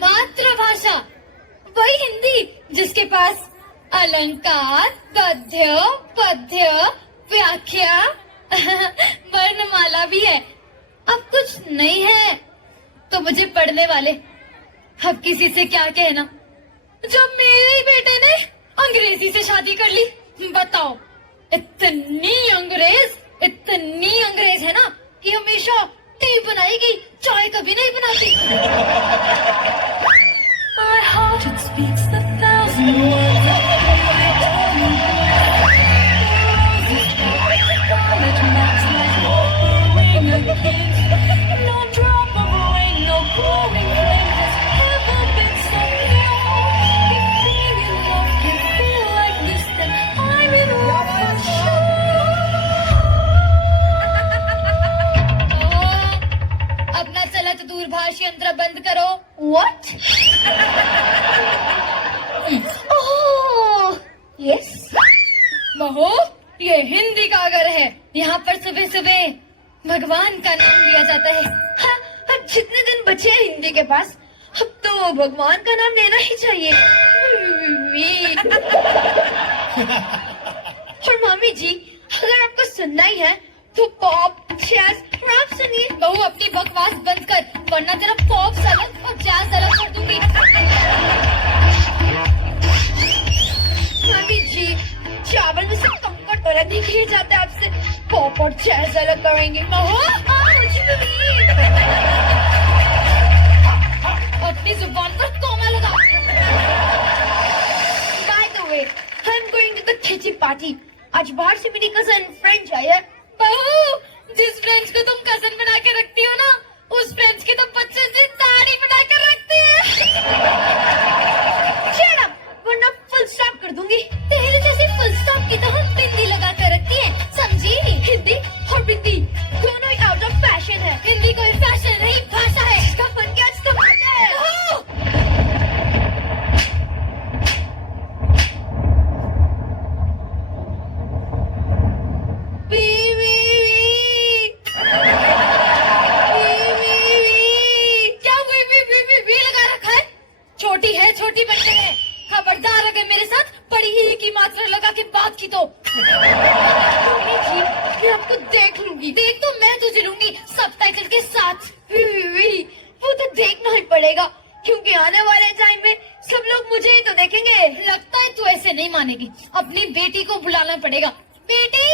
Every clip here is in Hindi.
मातृभाषा वही हिंदी जिसके पास अलंकार, गद्य, पद्य, व्याख्या, वर्णमाला भी है। अब कुछ नहीं है तो मुझे पढ़ने वाले। अब किसी से क्या कहना जब मेरे ही बेटे ने अंग्रेजी से शादी कर ली। बताओ, इतनी अंग्रेज है ना कि हमेशा टी बनाएगी, चाय कभी नहीं बनाती। My heart it speaks 1,000 words. College maps like offering a kiss. No drop of rain, no glowing flame has ever been so pure. If being in love can feel like this, then I'm in love for sure. अपना चलत दूरभाष यंत्र बंद करो। What? यस महो, ये हिंदी का घर है। यहाँ पर सुबह सुबह भगवान का नाम लिया जाता है। हाँ, जितने दिन बचे हैं हिंदी के पास, अब तो भगवान का नाम लेना ही चाहिए। और मामी जी, अगर आपको सुनना ही है तो पॉप, जैज, रैप सुनिए। बहू, अपनी बकवास बंद कर, वरना तेरा पॉप अलग और जैज अलग कर दूंगी। मामी जी, चावल में से कंकड़ अलग नहीं किए जाते, आपसे पॉप और जैज अलग करेंगे। अपनी जुबान पर कॉमा लगा। By the way, I'm going to the kitchen party. आज बाहर से मेरी कजन फ्रेंच आई है। बहू, जिस फ्रेंच को तुम कजन बना के रखती हो ना, उस फ्रेंच की तो बच्चे से दाढ़ी बना कर रखती है। Shut up, वरना फुल स्टॉप कर दूंगी। तेरे जैसे फुल स्टॉप की तो हम बिंदी लगा कर रखती है, समझी? हिंदी और बिंदी दोनों ही आउट ऑफ फैशन है। हिंदी कोई फैशन नहीं, भाषा है। इसका फन क्या तमाशा है। छोटी है, छोटी बनते हैं। खबरदार अगर मेरे साथ बड़ी ही की मात्रा लगा के बात की तो। जी, मैं आपको देख लूंगी। देख तो मैं तुझे लूंगी, सबटाइटल के साथ। वो तो देखना ही पड़ेगा, क्योंकि आने वाले टाइम में सब लोग मुझे ही तो देखेंगे। लगता है तू ऐसे नहीं मानेगी, अपनी बेटी को बुलाना पड़ेगा। बेटी!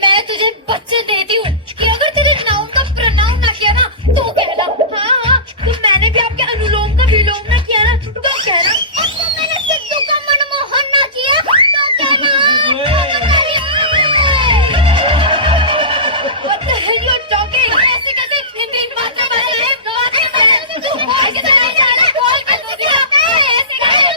मैं तुझे बच्चे देती हूँ कि अगर तेरे नाउन का प्रोनाउन ना किया ना तो कहना। हाँ, तो मैंने भी आपके अनुलोम का विलोम ना किया ना तो कहना। और तो मैंने सिद्धू का मनमोहन ना किया तो कहना। What the hell you are talking? ऐसे कैसे हिंदी मातृभाषा है? तू ऐसे नहीं जाना, बोल कर दो दिया। ऐसे कैसे?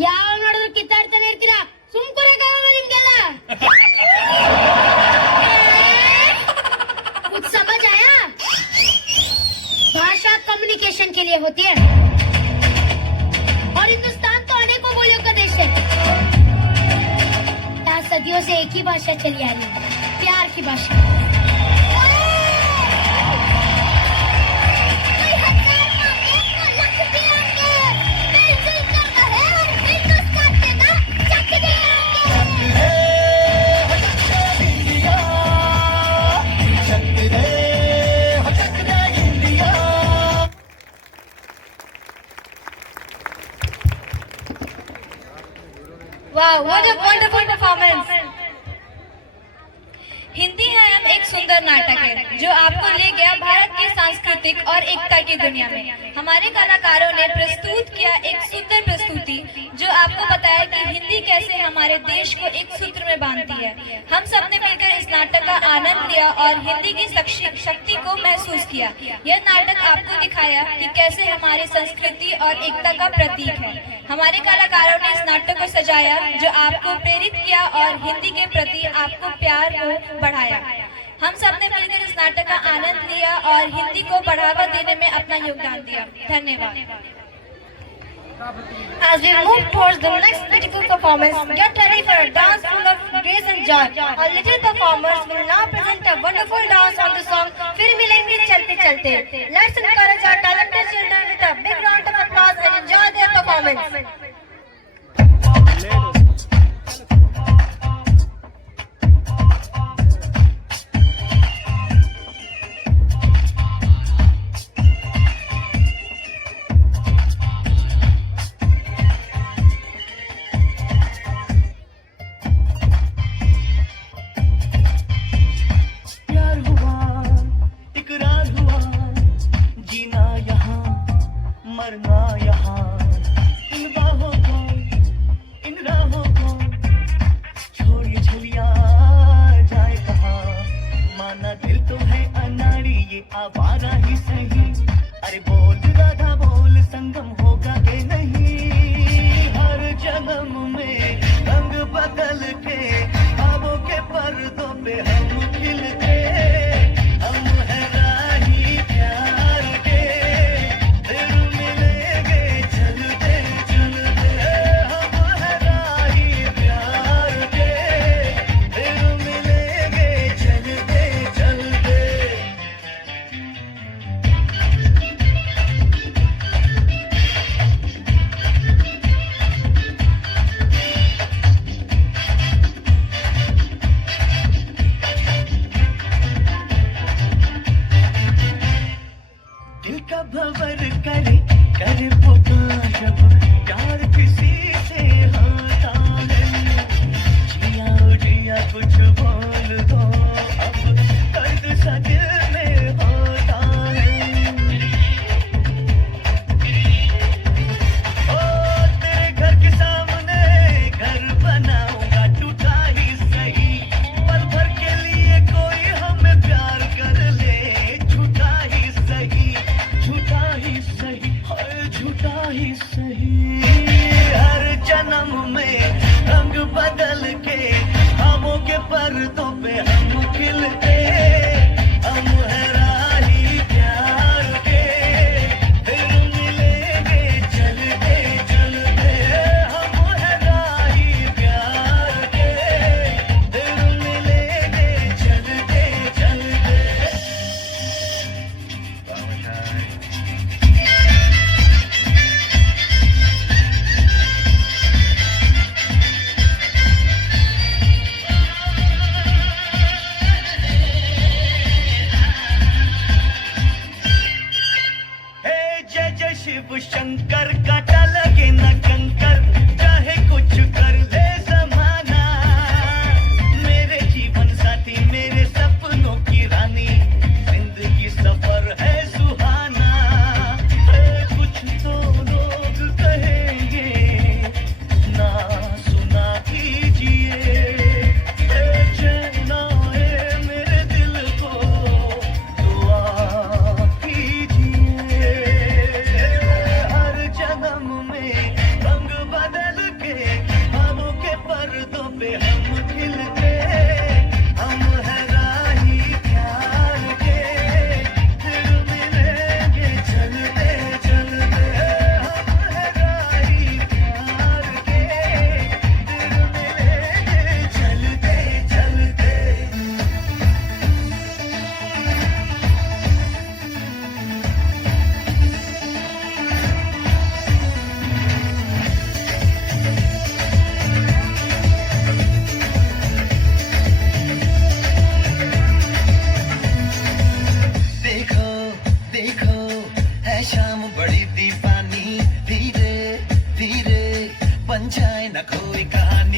ಯಾವ ನೋಡಿದ್ರು ಕಿತ್ತಾಡ್ತಾನೆ ಇರ್ತೀರಾ, ಸುಮ್ಕುರೇಗಾಗಲ್ಲ ನಿಮ್ಗೆಲ್ಲ। कुछ समझ आया? भाषा कम्युनिकेशन के लिए होती है, और हिंदुस्तान तो अनेकों बोलियों का देश है। यहाँ सदियों से एक ही भाषा चली आ रही है, प्यार की भाषा। Wow, what a wonderful performance! Hindi है हम एक सुंदर नाटक है जो आपको ले गया भारत की सांस्कृतिक और एकता की दुनिया में। हमारे कलाकारों ने प्रस्तुत किया एक सुंदर प्रस्तुति जो आपको बताया कि हिंदी कैसे हमारे देश को एक सूत्र में बांधती है। हम सब ने मिलकर इस नाटक का आनंद लिया और हिंदी की शक्ति को महसूस किया। यह नाटक आपको दिखाया कि कैसे हमारी संस्कृति और एकता का प्रतीक है। हमारे कलाकारों ने इस नाटक को सजाया जो आपको प्रेरित किया और हिंदी के प्रति आपको प्यार को बढ़ाया। हम सब ने मिलकर इस नाटक का आनंद लिया और हिंदी को बढ़ावा देने में अपना योगदान दिया। धन्यवाद। As we move towards the next beautiful performance, get ready for a dance full of grace and joy. Our little performers will now present a wonderful dance on the song "फिर मिलेंगे चलते चलते." Let's encourage our talented children with a big round of applause and enjoy their performance. मरना यहाँ इन बाहों को इन राहों को छोड़िए छलिया जाए कहाँ। माना दिल तो है अनाड़ी ये आवारा ही सही। अरे बोल राधा बोल संगम होगा के नहीं। हर जन्म में रंग बदल के ख्वाबों के पर्दों पे हम खिलते। हम है राही प्यार के फिर मिलेंगे चलते चलते। हम है राही प्यार के फिर मिलेंगे चलते चलते। दिल का भंवर करे करे पुकार जब प्यार किसी से होता है। जिया जिया कुछ बोल दो अब दर्द सा दिल में होता है। ओ तेरे घर के सामने घर बनाऊंगा टूटा ही सही। पल भर के लिए कोई हमें प्यार कर ले झूठा ही सही। झूठा ही सही हर झूठा ही सही। हर जन्म में रंग बदल के ख्वाबों के पर्दों पे हम खिलते। हम है राही प्यार के फिर मिलेंगे चलते चलते। हम है राही प्यार के फिर मिलेंगे चलते चलते। हे जय जय शिव शंकर काटा लगे न कंकर चाहे कुछ कर ले जमाना। मेरे जीवन साथी मेरे सपनों की रानी जिंदगी सफर है सुहाना। कुछ तो लोग कहेंगे ना सुना कीजिए। चैना है मेरे दिल को दुआ कीजिए। हर जन्म में रंग बदल के ख्वाबों के पर्दों पे हम खिलते। हम है राही प्यार के फिर मिलेंगे चलते चलते। हम है राही प्यार के फिर मिलेंगे चलते चलते। देखो देखो है शाम बड़ी दीवानी। धीरे धीरे बन जाए न कोई कहानी।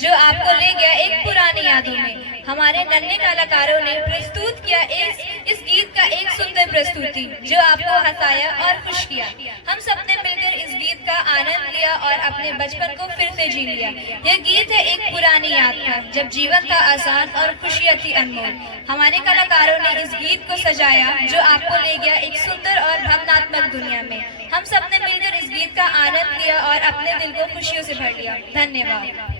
जो आपको ले गया एक पुरानी यादों में। हमारे नन्हे कलाकारों ने प्रस्तुत किया इस गीत का एक सुंदर प्रस्तुति जो आपको हंसाया और खुश किया। हम सबने मिलकर इस गीत का आनंद लिया और अपने बचपन को फिर से जी लिया। यह गीत है एक पुरानी याद का, जब जीवन था आसान और खुशियाँ थी अनमोल। हमारे कलाकारों ने इस गीत को सजाया जो आपको ले गया एक सुंदर और भावनात्मक दुनिया में। हम सबने मिलकर इस गीत का आनंद लिया और अपने दिल को खुशियों से भर लिया। धन्यवाद।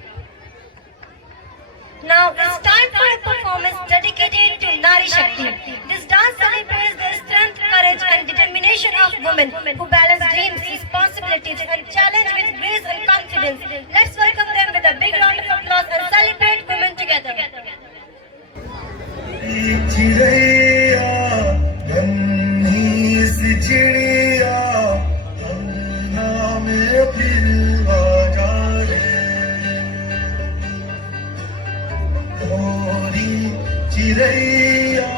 Now it's time for a performance dedicated to Nari Shakti. This dance celebrates the strength, courage and determination of women who balance dreams, responsibilities and challenge with grace and confidence. Let's welcome them with a big round of applause and celebrate women together. चिड़ैया नन्ही सी चिड़िया अंगना में फिर आ जा रे, गोरी चिड़ैया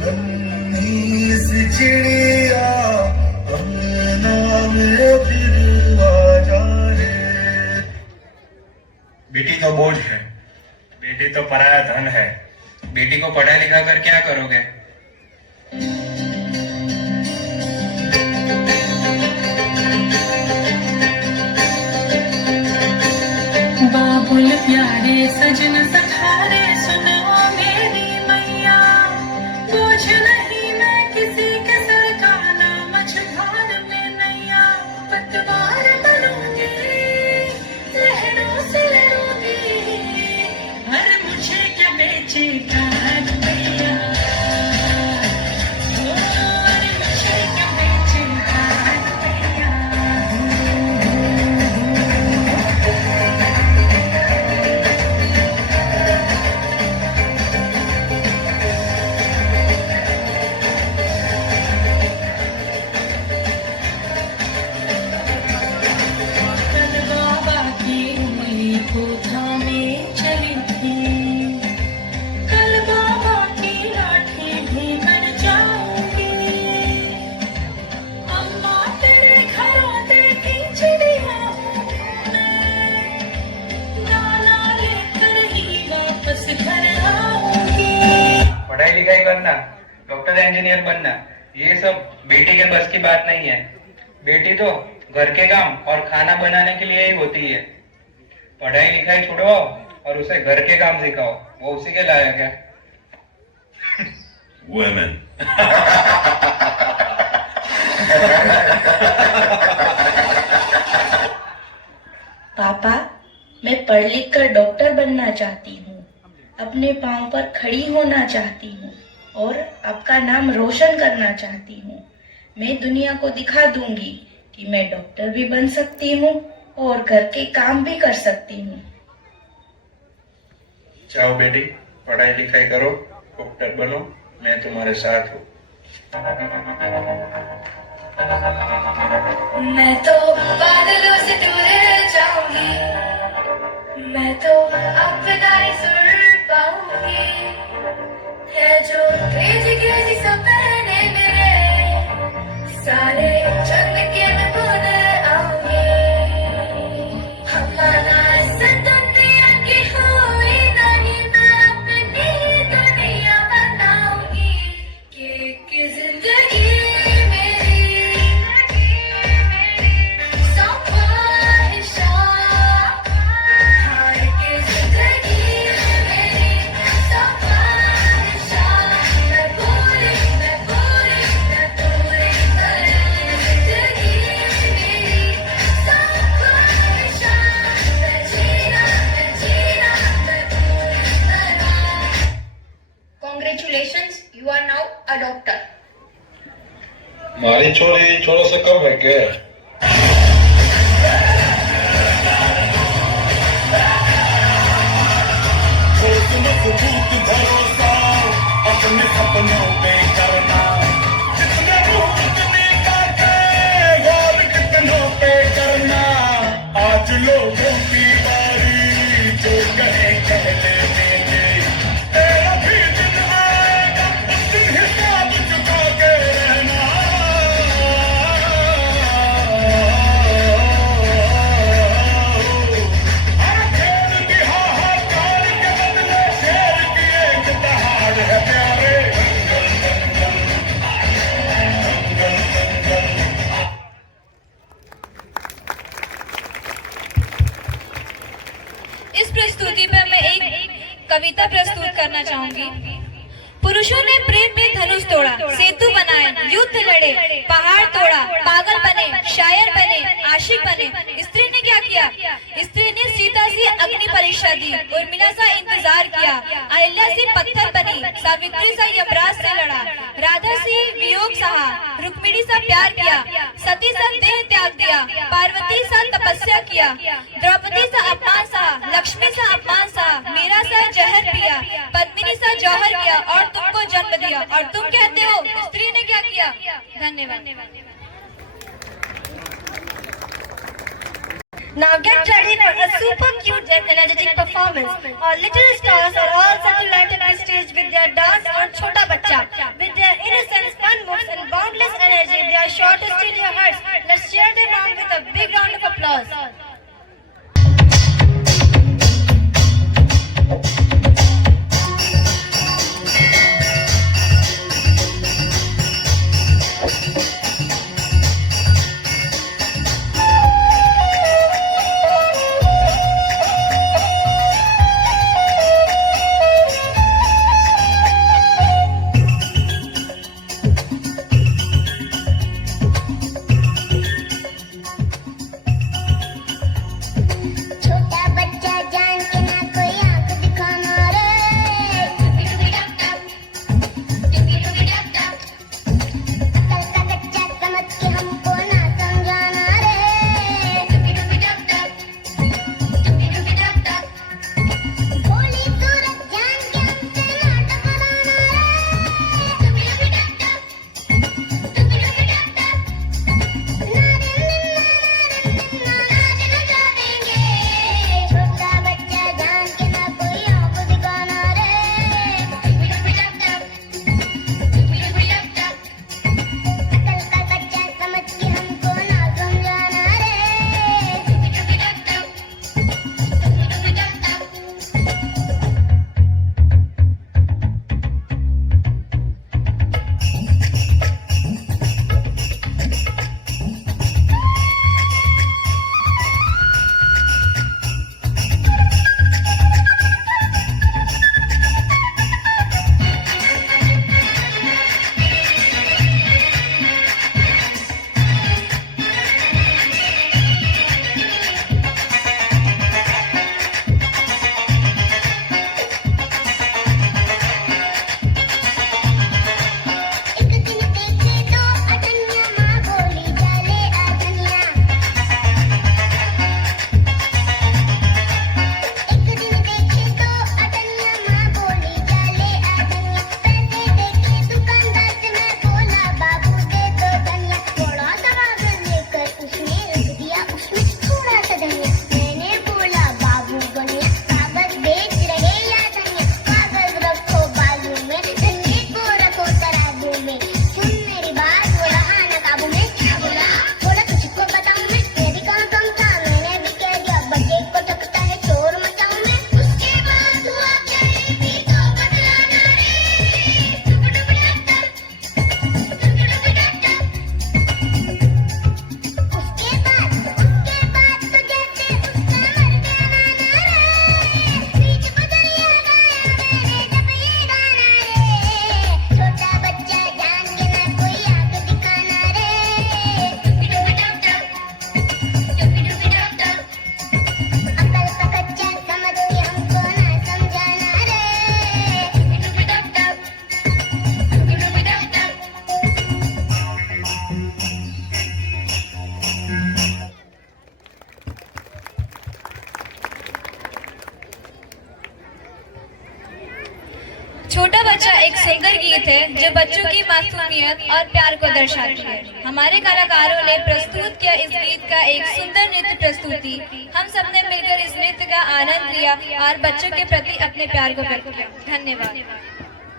नन्ही सी चिड़िया अंगना में फिर आ जा रे। बेटी तो बोझ है, बेटी तो पराया धन है। बेटी को पढ़ा लिखा कर क्या करोगे? बाबुल प्यारे सजन सखारे सुनो मेरी मैया, बोझ नहीं मैं किसी के सर का, ना मझधार में नैया। पतवार बनूंगी लहरों से लड़ूंगी, हर मुझे क्या बेचेगा भैया, हर मुझे क्या बेचेगा भैया। पढ़ाई लिखाई करना, डॉक्टर इंजीनियर बनना, ये सब बेटी के बस की बात नहीं है। बेटी तो घर के काम और खाना बनाने के लिए ही होती है। पढ़ाई लिखाई छुड़वाओ और उसे घर के काम सिखाओ, वो उसी के लायक है। Women. पापा, मैं पढ़ लिख कर डॉक्टर बनना चाहती हूँ, अपने पांव पर खड़ी होना चाहती हूँ और आपका नाम रोशन करना चाहती हूँ। मैं दुनिया को दिखा दूंगी कि मैं डॉक्टर भी बन सकती हूँ और घर के काम भी कर सकती हूँ। जाओ बेटी, पढ़ाई लिखाई करो, डॉक्टर बनो, मैं तुम्हारे साथ हूँ। मैं तो बादलों से दूर जाऊंगी, मैं तो अपना ही सुर पाऊंगी। है जो क्रेजी क्रेजी सपने मेरे, सारे चंद के मैं बुन आऊंगी। हमारा से दुनिया की हुई नहीं, मैं अपनी दुनिया बनाऊंगी। कि जिंदगी Congratulations, you are now a doctor. मारी छोरी छोरों से कम है क्या? भरोसा अपने सपनों पे करना, जितने भूतने का गौर कितनों पे करना। आज लोगों की बारी, जो कहे कह ले मेरे, तेरा भी दिन आएगा, उस दिन हिसाब चुका के रहना। हर खेल की हार गाऊंगी। पुरुषों ने प्रेम में धनुष तोड़ा, सेतु बनाए, युद्ध लड़े, पहाड़ तोड़ा, पागल बने, शायर बने, आशिक बने। स्त्री ने क्या किया? स्त्री ने सीता से अग्नि परीक्षा दी, उर्मिला सा इंतजार किया, अहिल्या से पत्थर बनी, सावित्री सा यमराज से लड़ा, राधा से वियोग सहा, रुक्मिणी सा प्यार किया, सती सा देह त्याग दिया, पार्वती सा तपस्या किया, द्रौपदी सा अपमान सहा, लक्ष्मी सा अपमान सहा, मीरा सा जहर पिया, पद्मिनी सा जौहर किया और तुमको जन्म दिया। और तुम कहते हो स्त्री ने क्या किया? धन्यवाद। Now get ready for a super cute and energetic performance. Our little stars are all set to light up the stage with their dance on Chota Bachcha. With their innocence, fun moves and boundless energy, they are sure to steal your hearts. Let's cheer them on with a big round of applause. छोटा बच्चा एक सुंदर गीत है जो बच्चों की मासूमियत और प्यार को दर्शाती है। हमारे कलाकारों ने प्रस्तुत किया इस गीत का एक सुंदर नृत्य प्रस्तुति। हम सबने मिलकर इस नृत्य का आनंद लिया और बच्चों के प्रति अपने प्यार को व्यक्त किया। धन्यवाद।